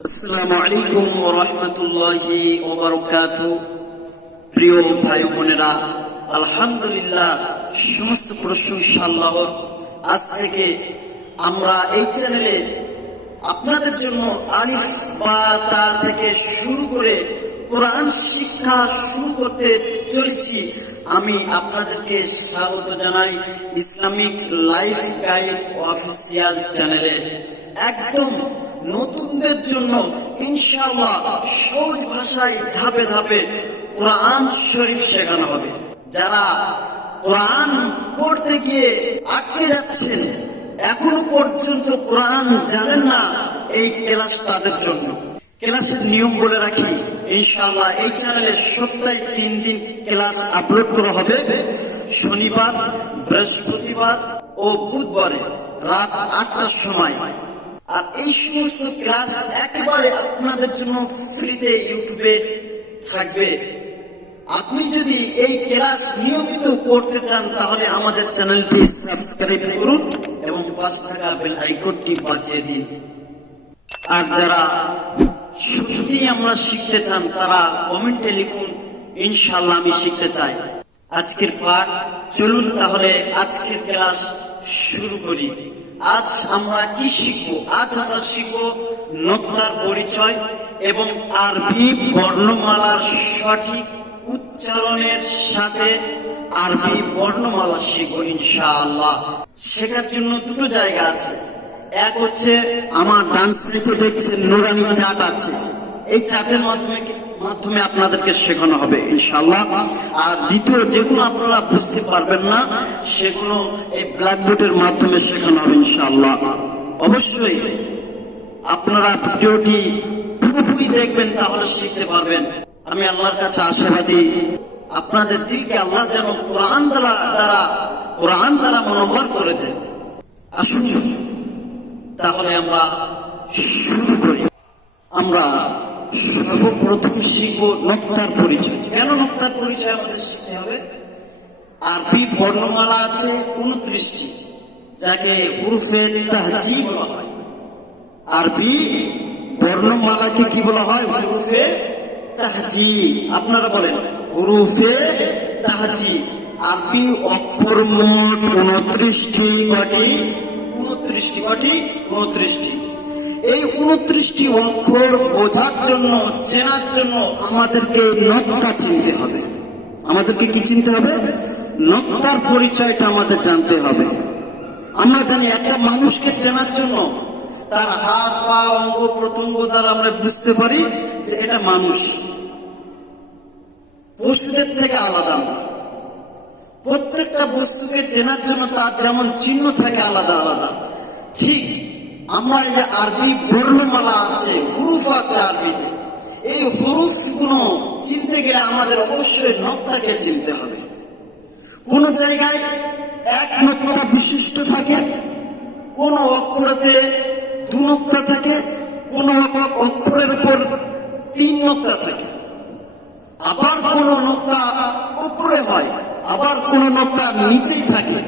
আসসালামু আলাইকুম ওয়া রাহমাতুল্লাহি ওয়া বারাকাতুহু। প্রিয় ভাই বোনেরা, আলহামদুলিল্লাহ, সমস্ত প্রশংসা আল্লাহর। আজ থেকে আমরা এই চ্যানেলে আপনাদের জন্য আলিফ বা তা থেকে শুরু করে কোরআন শিক্ষা শুরু করতে চলেছি। আমি আপনাদেরকে স্বাগত জানাই ইসলামিক লাইফ গাইড অফিসিয়াল চ্যানেলে। একদম নতুনদের জন্য ইনশাআল্লাহ সহজ ভাষায় ধাপে ধাপে কোরআন শরীফ শেখানো হবে। যারা কোরআন পড়তে গিয়ে আটকে যাচ্ছেন, এখনো পর্যন্ত কোরআন জানেন না, এই ক্লাস তাদের জন্য। ক্লাসের নিয়ম বলে রাখি, ইনশাআল্লাহ এই চ্যানেলে সপ্তাহে 3 দিন ক্লাস আপলোড করা হবে। শনিবার, বৃহস্পতিবার ও বুধবারে রাত 8টার সময়। আর এই সমস্ত ক্লাস একেবারে আপনাদের জন্য ফ্রিতে ইউটিউবে থাকবে। আপনি যদি এই ক্লাস নিয়মিত করতে চান তাহলে আমাদের চ্যানেলটি সাবস্ক্রাইব করুন এবং পাশে থাকা বেল আইকনটি বাজিয়ে দিন। আর যারা সত্যি আমরা শিখতে চান তারা কমেন্টে লিখুন, ইনশাআল্লাহ আমি শিখতে চাই। আজকের পাঠ, চলুন তাহলে আজকের ক্লাস শুরু করি। আজ আমরা কি শিখবো? আজ আমরা শিখবো নোক্তার পরিচয় এবং আরবি বর্ণমালার সঠিক উচ্চারণের সাথে আরবি বর্ণমালা শিখবো ইনশাআল্লাহ। শেখার জন্য দুটো জায়গা আছে। এক হচ্ছে আমার ডান সাইডে দেখছেন নুরানি চার্ট আছে, এই চার্টের মাধ্যমে আপনাদেরকে শেখানো হবে ইনশাআল্লাহ। আর দ্বিতীয়, যেগুলো আপনারা বুঝতে পারবেন না সেগুলো এই ব্ল্যাকবোর্ডের মাধ্যমে শেখানো হবে ইনশাআল্লাহ। অবশ্যই আপনারা ভিডিওটি পুরোপুরি দেখবেন, তাহলে শিখতে পারবেন। আমি আল্লাহর কাছে আশাবাদী আপনাদের দিলকে আল্লাহ যেন কোরআন দ্বারা মনোহর করে দেন। আসুন তাহলে আমরা শুরু করি। আমরা সর্বপ্রথম শিখব নোক্তার পরিচয়। কেন নোক্তার পরিচয় আমাদের শিখতে হবে? আরবি বর্ণমালা আছে 29টি, যাকে হুরুফে তাহজি বলা হয়। আরবি বর্ণমালাকে কি বলা হয়? হুরুফে তাহজি। আপনারা বলেন হুরুফে তাহজি। আরবি অক্ষর মোট 29টি। কটি? এই 29টি অক্ষর বোঝার জন্য, চেনার জন্য আমাদেরকে নোক্তা চিনতে হবে। আমাদেরকে কি চিনতে হবে? নোক্তার পরিচয়টা আমাদের জানতে হবে। আমরা জানি একটা মানুষকে চেনার জন্য তার হাত, পা, অঙ্গ প্রত্যঙ্গ দ্বারা আমরা বুঝতে পারি যে এটা মানুষ। পশুদের থেকে আলাদা আমরা। প্রত্যেকটা বস্তুকে চেনার জন্য তার যেমন চিহ্ন থাকে আলাদা আলাদা, ঠিক আমরা এই যে আরবি বর্ণমালা আছে, হুরুফ আছে আরবিতে, এই হুরুফ গুলো চিনতে গেলে আমাদের অবশ্যই নোক্তাকে চিনতে হবে। কোন জায়গায় এক নোক্তা বিশিষ্ট থাকে, কোন অক্ষরেতে 2 নোক্তা থাকে, কোন অক্ষরের উপর 3 নোক্তা থাকে। আবার কোন নোক্তা উপরে হয়, আবার কোন নোক্তা নিচেই থাকে,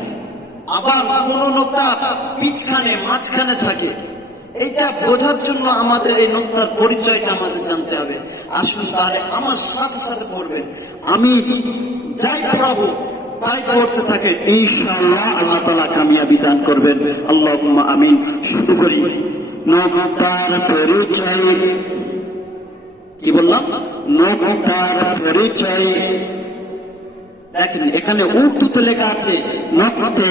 আবার কোন নোক্তা মাঝখানে থাকে। এটা বোঝার জন্য আমাদের এই নোক্তার পরিচয়টা আমাদের জানতে হবে। আসুন তাহলে আমার সাথে সাথে পড়বেন। আমি যাই পড়াবো তাই পড়তে থাকে, ইনশাআল্লাহ আল্লাহ তাআলা কামিয়াবি দান করবেন। আল্লাহুম্মা আমিন। শুরু করি। নোক্তার পরিচয়। কি বললাম? নোক্তার পরিচয়। দেখেন এখানে উর্দুতে লেখা আছে নোক্তে,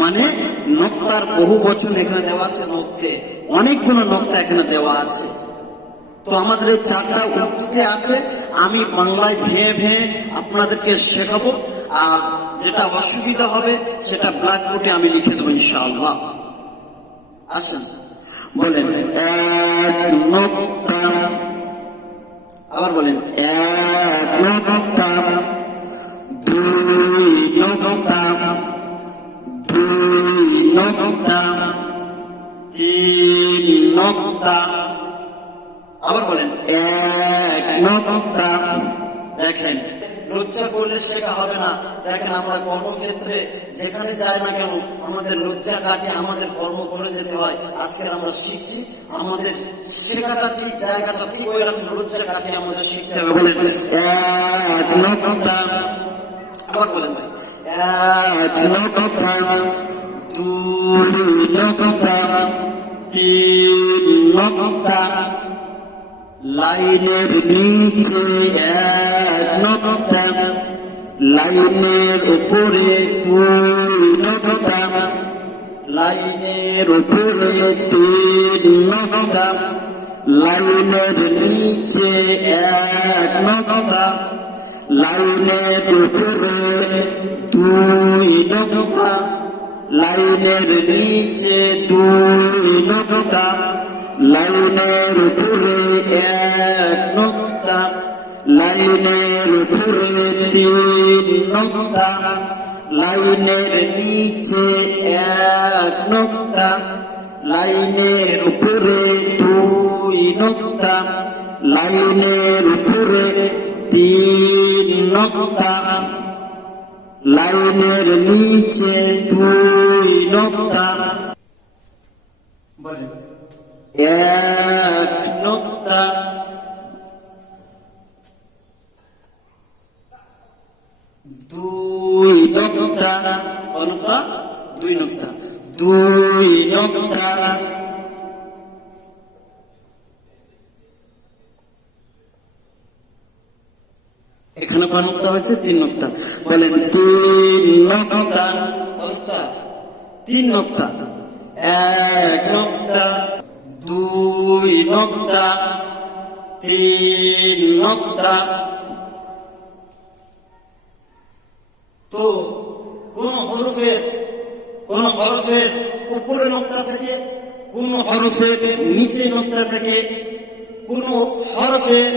মানে নোক্তার বহু বচন এখানে দেওয়া আছে নোক্তে। অনেকগুলো নোক্তা এখানে দেওয়া আছে। তো আমাদের এই 4টা উর্দুতে আছে। আমি বাংলায় ভেঙে আপনাদেরকে শেখাবো। আর যেটা অসুবিধা হবে সেটা ব্ল্যাকবোর্ডে আমি লিখে দেবো ইনশাআল্লাহ। আসেন বলেন এক নোক্তা। আবার বলেন এক নোক্তা, 2 নোক্তা, 2 নোক্তা, 3 নোক্তা। আবার বলেন এক নোক্তা। দেখেন লজ্জা করলে শেখা হবে না। দেখেন আমরা কর্মক্ষেত্রে যেখানে যাই না কেন আমাদের লজ্জা কাটিয়ে আমাদের কর্ম করে যেতে হয়। আজকে আমরা শিখছি, আমাদের শেখাটা ঠিক, জায়গাটা ঠিক, ওই রকম লজ্জা কাটিয়ে আমাদের শিখতে হবে। বলেন এক নকতা, আবার বলেন ভাই, এক নকতা, দুই নকতা, তিন নকতা, লাইনের নিচে এক নকতা, লাইনের উপরে দুই নকতা, লাইনের উপরে তিন নকতা, লাইনের নিচে এক নকতা, লাইনের উপরে দুই নকতা, লাইনের নিচে দুই নকতা, লাইনের উপরে এক নকতা, লাইনের উপরে তিন নকতা, লাইনের নিচে এক নকতা, লাইনের উপরে দুই নকতা, লাইনের উপরে তিন নকতা, লাইনের নিচে দুই নকতা, এক নকতা, দুই নকতা, নকতা, দুই নকতা, দুই নকতা, এখানে কয় নকতা হয়েছে? তিন নকতা। বলেন তিন নকতা, নকতা, তিন নকতা, এক নকতা, দুই নকতা, তিন নকতা। তো কোন হরফের উপরে নকতা থাকে, কোন হরফের নিচে নকতা থাকে, কোন হরফের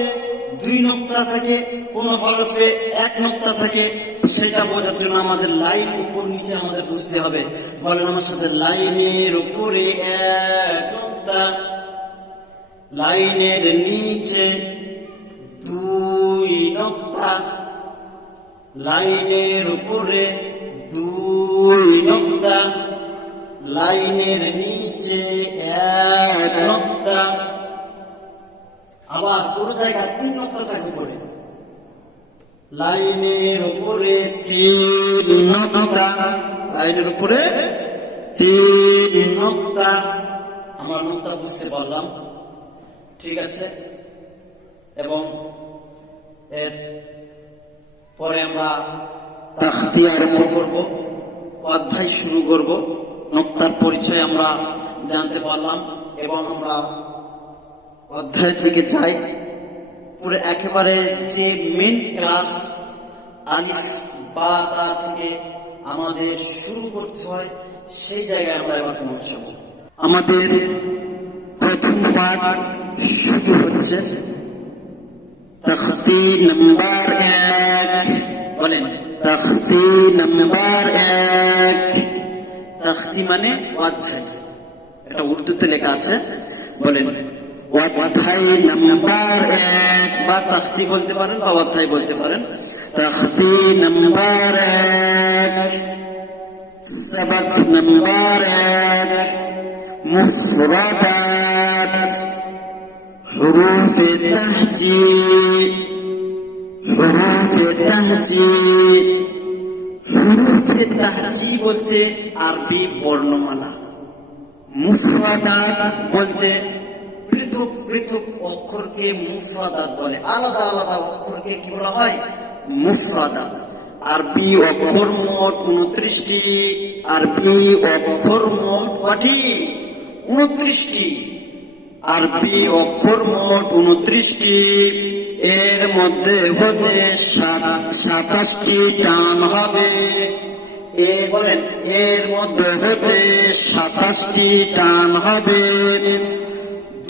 দুই নকতা থাকে, কোন হরফে এক নকতা থাকে, সেটা বোঝার জন্য আমাদের লাইন উপর নিচে আমাদের বুঝতে হবে। বলেন আমার সাথে, লাইনের উপরে এক নকতা, লাইনের নিচে দুই নকতা, লাইনের উপরে দুই নকতা, লাইনের নিচে এক নকতা। আবার পুরো জায়গায় তিন নকতা থাকে উপরে, লাইনের উপরে তিন নকতা, লাইনের উপরে তিন নকতা। আমরা নকতা বুঝতে পারলাম, ঠিক আছে। এবং এর পরে আমরা তাখতি আরম্ভ করব, অধ্যায় শুরু করব। নকতার পরিচয় আমরা জানতে পারলাম এবং আমরা অধ্যায়ের দিকে যাই। পুরো একেবারে যে মেন ক্লাস আলিফ বা তা থেকে আমাদের শুরু করতে হয়, সেই জায়গায় আমরা এবার পৌঁছাবো। আমাদের প্রথম পাঠ শুরু হচ্ছে তাখতি নাম্বার 1। বলেন তাখতি নাম্বার 1। তাখতি মানে অধ্যায়, এটা উর্দুতে লেখা আছে। বলেন অধ্যায় নাম্বার 1, বা তাখতি বলতে পারেন বা অধ্যায় বলতে পারেন। তাখতি নাম্বার 1, সবক নাম্বার 1, মুফরাদাত, হুরুফ তাহজি, হুরুফ তাহজি। হুরুফ তাহজি বলতে আরবি বর্ণমালা, মুফরাদাত বলতে পৃথক পৃথক অক্ষরকে মুফরাদাত বলে। আলাদা আলাদা অক্ষরকে কি বলা হয়? মুফরাদাত। আরবি অক্ষর মোট 29টি। আরবি অক্ষর মোট কয়টি? 29টি। আরবি অক্ষর মোট 29টি। এর মধ্যে হতে 27টি টান হবে। বলেন এর মধ্যে হতে 27টি টান হবে।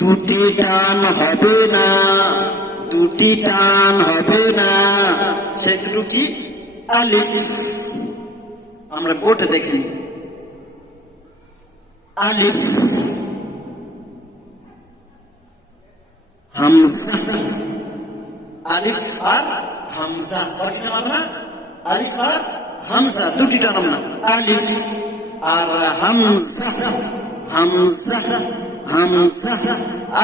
দুটি টান হবে না, দুটি টান হবে না। সে দুটো কি? আলিফ। আমরা বোর্ডে দেখি আলিফ, হামজা, আলিফ আর হামজা, কয়টি টানাম না? আলিফ আর হামজা দুটি টানাম না, আলিফ আর হামজা, হামজা হামজা,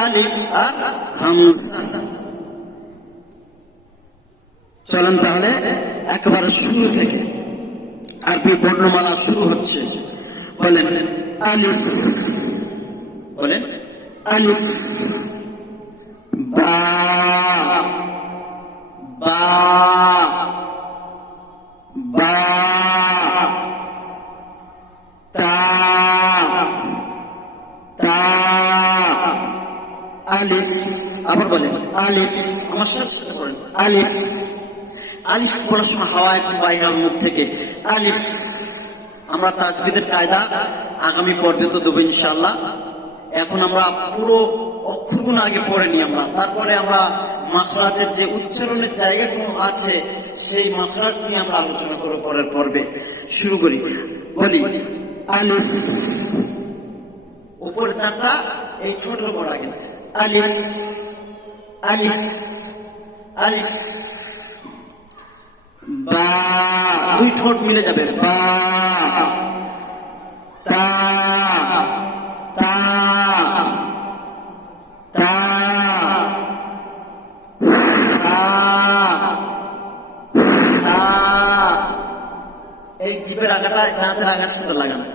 আলিফ আর হামজা। চলেন তাহলে একেবারে শুরু থেকে আরবি বর্ণমালা শুরু হচ্ছে। বলেন আলিফ, বলেন আলিফ, বা বা বা, তা তা, আলিফ। আবার বলেন আলিফ, আমার সাথে বলেন আলিফ। আলিফ পড়ার সময় হাওয়া একটু বাইরের মুখ থেকে, আলিফ। আমরা তাজবিদের কায়দা আগামী পর্বে তো দেবো ইনশাআল্লাহ। এখন আমরা পুরো অক্ষরগুলো আগে পড়ে নিই আমরা, তারপরে আমরা মাখরাজের যে উচ্চারণের জায়গাগুলো আছে সেই মাখরাজ নিয়ে আমরা আলোচনা করব পরের পর্বে। শুরু করি, বলি আলিফ, উপরের দাঁতটা এই ছোটের উপর আগে, আলিফ আলিফ আলিফ, বা, দুই ঠোঁট মিলে যাবে, বা, তা তা তা, এই জিভের আগাটা দাঁতের আগার সাথে লাগানো,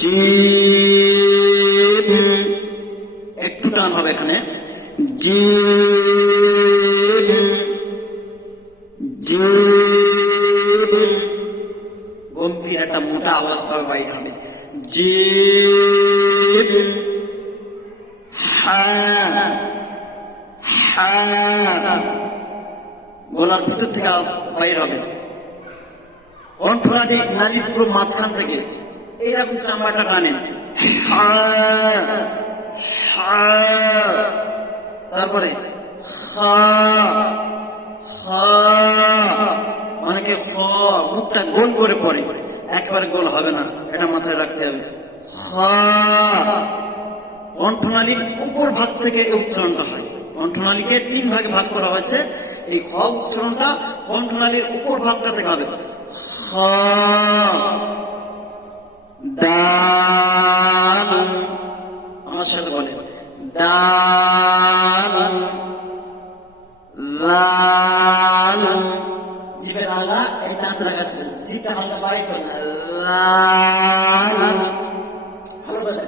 জিভ একটু টান হবে এখানে, জিভ জিভ, গম্ভীর একটা মোটা আওয়াজ পাবে বাইরে হবে, জিভ, হা হা, গলার ভিতর থেকে বাইর হবে, কণ্ঠনালী নালী পুরো মাঝখান থেকে এইরকম চামড়াটা টানেন, তারপরে অনেকে মুখটা গোল করে পড়ে, একেবারে গোল হবে না, এটা মাথায় রাখতে হবে। কণ্ঠনালীর উপর ভাগ থেকে এই উচ্চারণটা হয়। কণ্ঠনালীকে 3 ভাগে ভাগ করা হয়েছে, এই খ উচ্চারণটা কণ্ঠনালীর উপর ভাগটা থেকে হবে। দাল, আমার সাথে বলে দাল, লাল, জিভের আগা এই দাঁতের আগা, জিভটা হালকা বাইর করে না, লাল, ভালো করে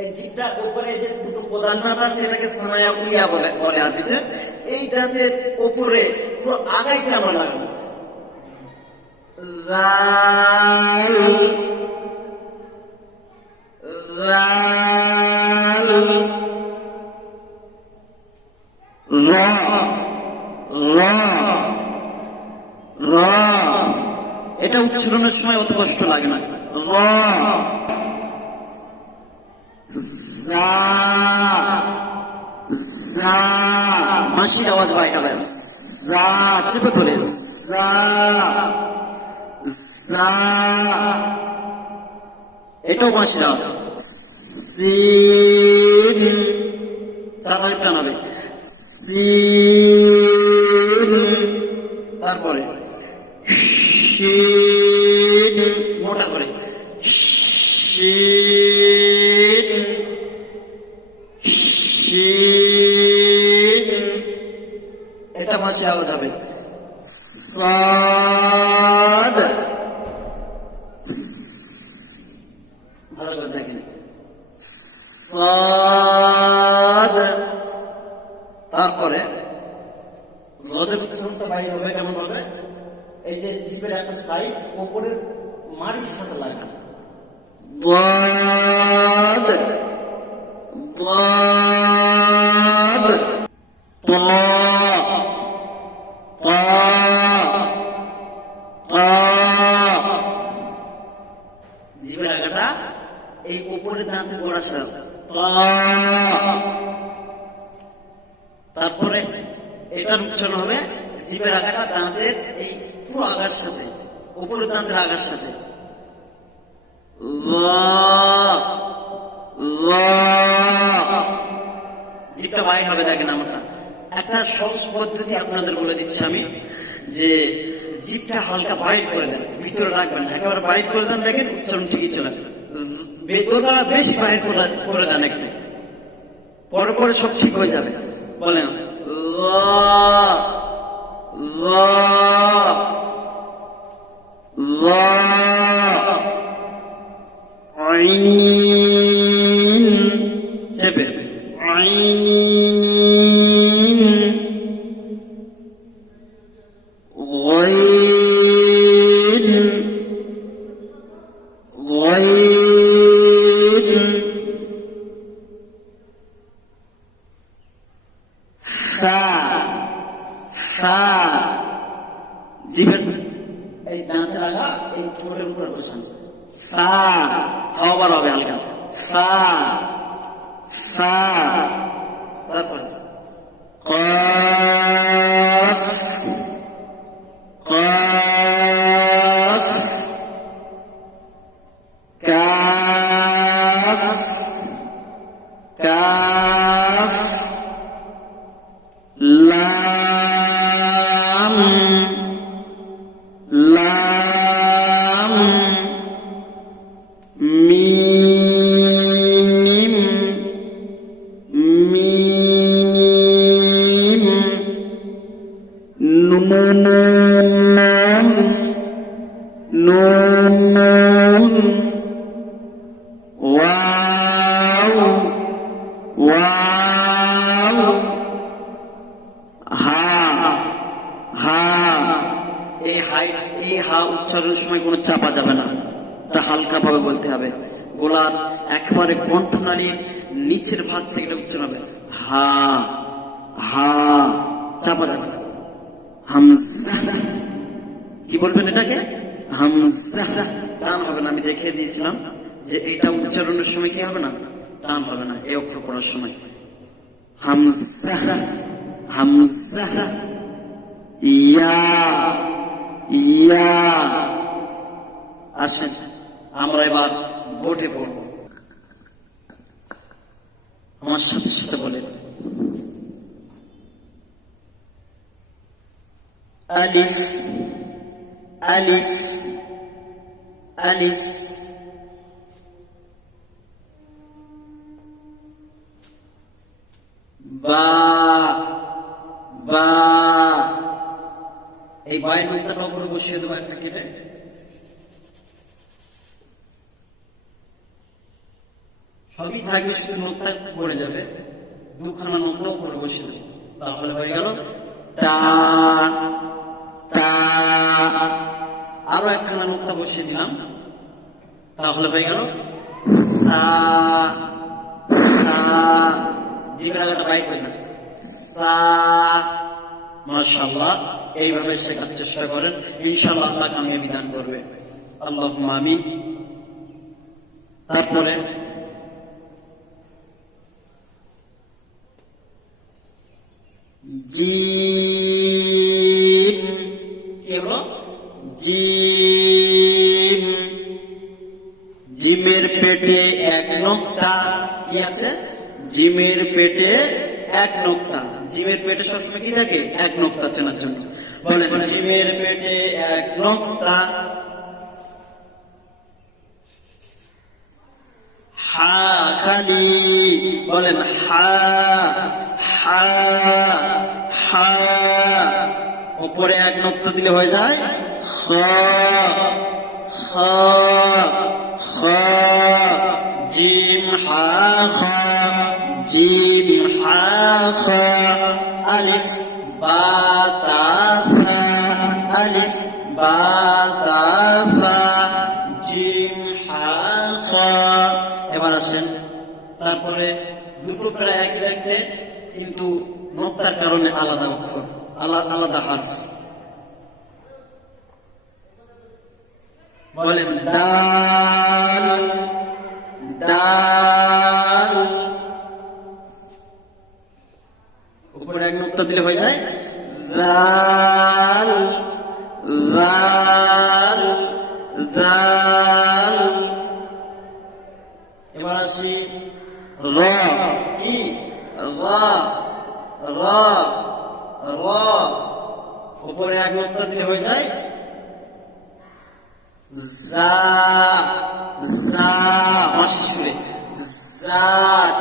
এই জিভটা উপরে যে দুটো প্রধান দাঁত আছে এটাকে সানায়া উলিয়া বলে আরবিতে। এই দাঁতের উপরে পুরো আগাইতে আমরা লাগাবো, লাল লাল, রা রা রা, এটা উচ্চারণের সময় অত কষ্ট লাগে না, রা, জা জা, মাসির আওয়াজ বাইরে হবে, জা চেপে ধরে, জা জা, এটাও মাসির আওয়াজ, সিন, চার টান হবে, সিন, তারপরে শিন, মোটা করে, শিন শিন, এটা মাসির আওয়াজ হবে, সাদ, ভালো করে দেখেন, সাদ, তারপরে জদের উচ্চারণটা বাইর হবে কেমন ভাবে, এই যে জিভের একটা সাইড উপরের মাড়ির সাথে লাগান, ضاد ضاد طا طا طا, জিভের আগাটা এই উপরের দাঁতের গোড়ার সাথে, তা, তারপরে এটার উচ্চারণ হবে জিভের আগাটা দাঁতের এই পুরো আগার সাথে, উপরের দাঁতের আগার সাথে, লা লা, জিভটা বাইর হবে, দেখেন আমরা একটা সহজ পদ্ধতি আপনাদের বলে দিচ্ছি আমি, যে জিভটা হালকা বাইর করে দেন, ভিতরে রাখবেন না, একেবারে বাইর করে দেন, দেখেন উচ্চারণ ঠিকই চলে আসবে। বেদনা বেশি বাইর করে দেন একটু, পরে পরে সব ঠিক হয়ে যাবে। বলেন লা, লা, লা, আইন, চেপে আইন, গাইন, গাইন, ফা, ফা, জিভের এই দাঁতের আগা এই ঠোঁটের উপরে বসান, ফা, আবার হবে হালকা, ফা, ফা, তারপরে কফ, কফ, কাফ, কাফ, লাম, লাম, মিম, মিম, নুন, নুন, ওয়াও, ওয়াও, হা, হা। এই হা উচ্চারণের সময় কোনো চাপা যাবে না, তা হালকা ভাবে বলতে হবে। গলার একেবারে কণ্ঠনালীর নিচের ভাগ থেকে উচ্চারণ হবে হা, হা, চাপা যাবে না। হামজা, কি বলবেন এটাকে? হামজা, টান হবে না। আমি দেখিয়ে দিয়েছিলাম যে এটা উচ্চারণের সময় কি হবে না, টান হবে না এই অক্ষর পড়ার সময়। হামজা, হামজা, ইয়া, ইয়া। আসেন আমরা এবার বোর্ডে পড়ব, আমার সাথে সাথে বলে আলিফ, আলিফ, আলিফ, বা, বা। এই বায়ের নোক্তাটা উপরে বসিয়ে দেবো একটা কেটে। সবই থাকবে, শুধু নোক্তা পড়ে যাবে, দুখানা নোক্তা উপরে বসিয়ে দেবো, তাহলে হয়ে গেল তা, তা। আরো একখানা নোক্তা বসিয়ে দিলাম, তাহলে হয়ে গেল সা, সা। জিভের আগাটা বাইর করে দেন, সা। মাশাআল্লাহ, এইভাবে শেখার চেষ্টা করেন, ইনশাআল্লাহ আল্লাহ কামিয়াবি দান করবে। আল্লাহুম্মা আমিন। তারপরে জিম, কি হলো? জিম, জিমের পেটে এক নোক্তা, কি আছে? জিমের পেটে এক নোক্তা। জিমের পেটে সবসময় কি থাকে? এক নোক্তা চেনার জন্য বলেন জিমের পেটে এক নোক্তা। হা খালি, বলেন হা, হা, হা। উপরে এক নোক্তা দিলে হয়ে যায় খ, খ, খ। জিম হা খ, জিম হা খ। আলিফ বা তা থা, আলিফ বা তা থা। জিম হা খ। এবার আসেন, তারপরে দুটো প্রায় একই দেখতে, কিন্তু নোক্তার কারণে আলাদা অক্ষর, আলাদা হারফ। বলেন দাল, দাল। উপরে এক নোক্তা দিলে হয়ে যায় দাল, দাল, দাল। এবার আসি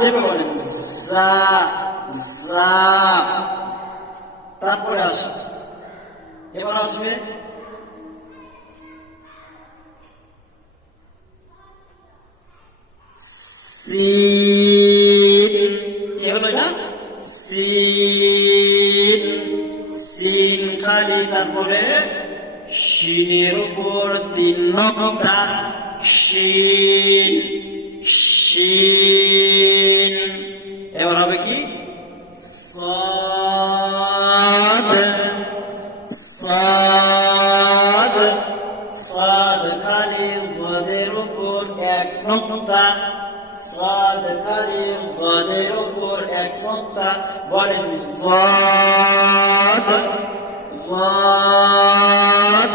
চেপে বলেন জা জা। তারপরে আসে, এবার আসবে সিন। কি হলো এটা? সিন, সিন খালি, তারপরে শিনের উপর 3 নকতা, শিন শিন। এবার হবে কি? সাদ সাদ, সাদ খালি বদের উপর 1 নকতা, সাদ খালি বদের উপর 1 নকতা। বলেন গাদ গাদ।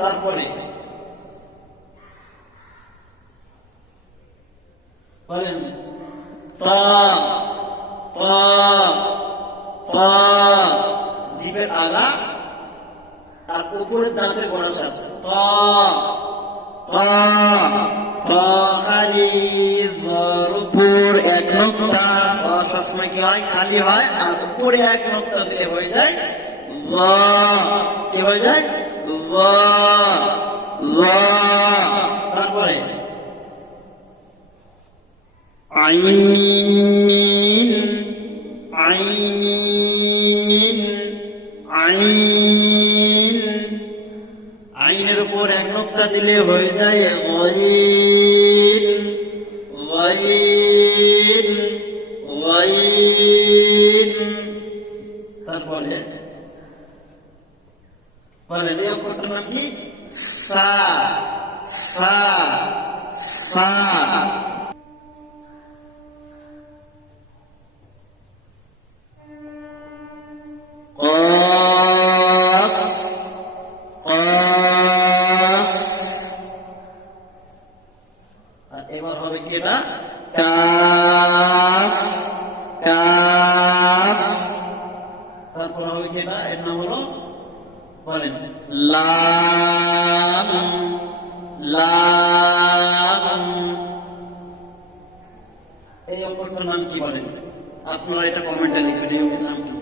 তারপরে বলেন তা তা তা। জিভের আগা আর উপরের দাঁতের বড়ার সাথে তা তা তা খালি জর উপর 1 নকতা। সবসময় কি হয়? খালি হয়, আর উপরে 1 নকতা দিলে হয়ে যায় লা। কি হয়ে যায়? লা লা। তারপরে আইন আইন আইন। আইনের উপর 1 নকতা দিলে হয়ে যায় গাইন গাইন গাইন। তারপরে বলেন এই অক্ষরটার নাম কি? ফা ফা ফা। কফ কফ। আর এবার হবে কি এটা? Calf calf. তারপর হবে কি এটা? এর নাম হলো, বলেন লাম লাম। এই অক্ষরটার নাম কি বলেন? আপনারা এটা কমেন্টে লিখবেন এই অক্ষরের নাম কি?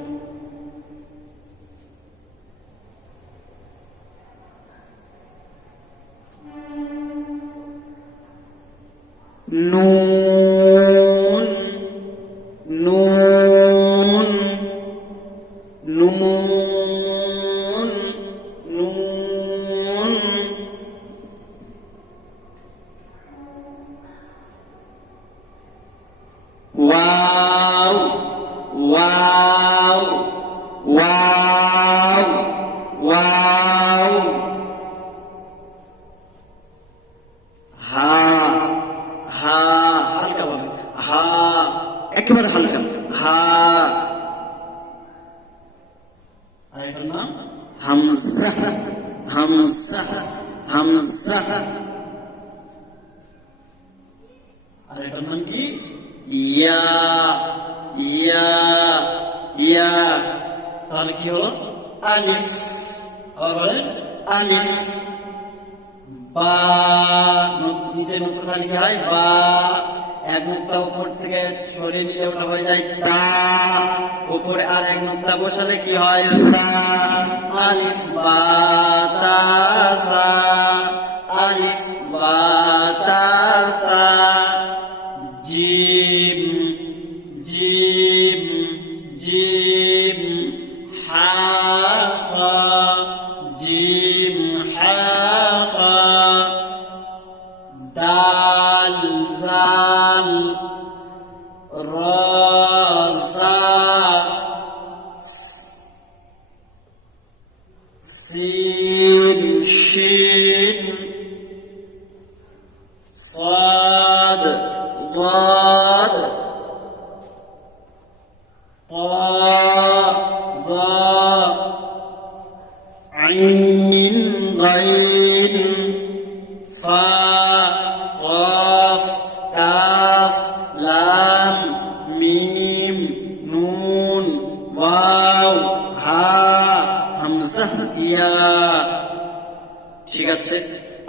নুন নুন নুন নুন। Wow wow wow wow. হা হা, হালকা ভাবে হা, একেবারে হালকা হা। আর এটার নাম হামজা হামজা হামজা। আর এটার নাম কি? ইয়া ইয়া ইয়া। তাহলে কি হলো? আলিফ। আবার বলেন আলিফ। বা, নিচে নুক্তা খালি কি হয়? বা। 1 নুক্তা উপর থেকে সরিয়ে নিলে ওটা হয়ে যায় তা। উপরে আর 1 নুক্তা বসালে কি হয়? তা। আলিফ বা তা সা, আলিফ বা তা সা। জিম জিম জিম হা খা, জিম হা খা। দাল জাল রা সা, সিন শিন صاد ضاد طاء ظاء عين غين فاء قاف كاف لام ميم نون واو হা হামজা ইয়া। ঠিক আছে,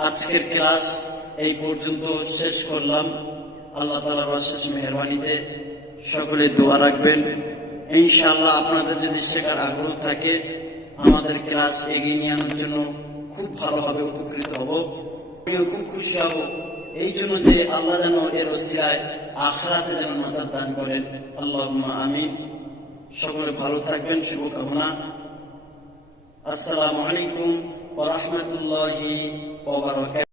আজকের ক্লাস এই পর্যন্ত শেষ করলাম। আল্লাহ তাআলার অশেষ মেহেরবানিতে সকলে দোয়া রাখবেন। ইনশাআল্লাহ আপনাদের যদি শেখার আগ্রহ থাকে, আমাদের ক্লাস এগিয়ে নিয়ে আনার জন্য খুব ভালোভাবে উপকৃত হব। আমিও খুব খুশি হব এই জন্য যে আল্লাহ যেন এর ওসিলায় আখিরাতে যেন নাজাত দান করেন। আল্লাহুম্মা আমিন। সকলে ভালো থাকবেন, শুভকামনা। আসসালামু আলাইকুম ওয়া রাহমাতুল্লাহি ওয়া বারাকাতুহু।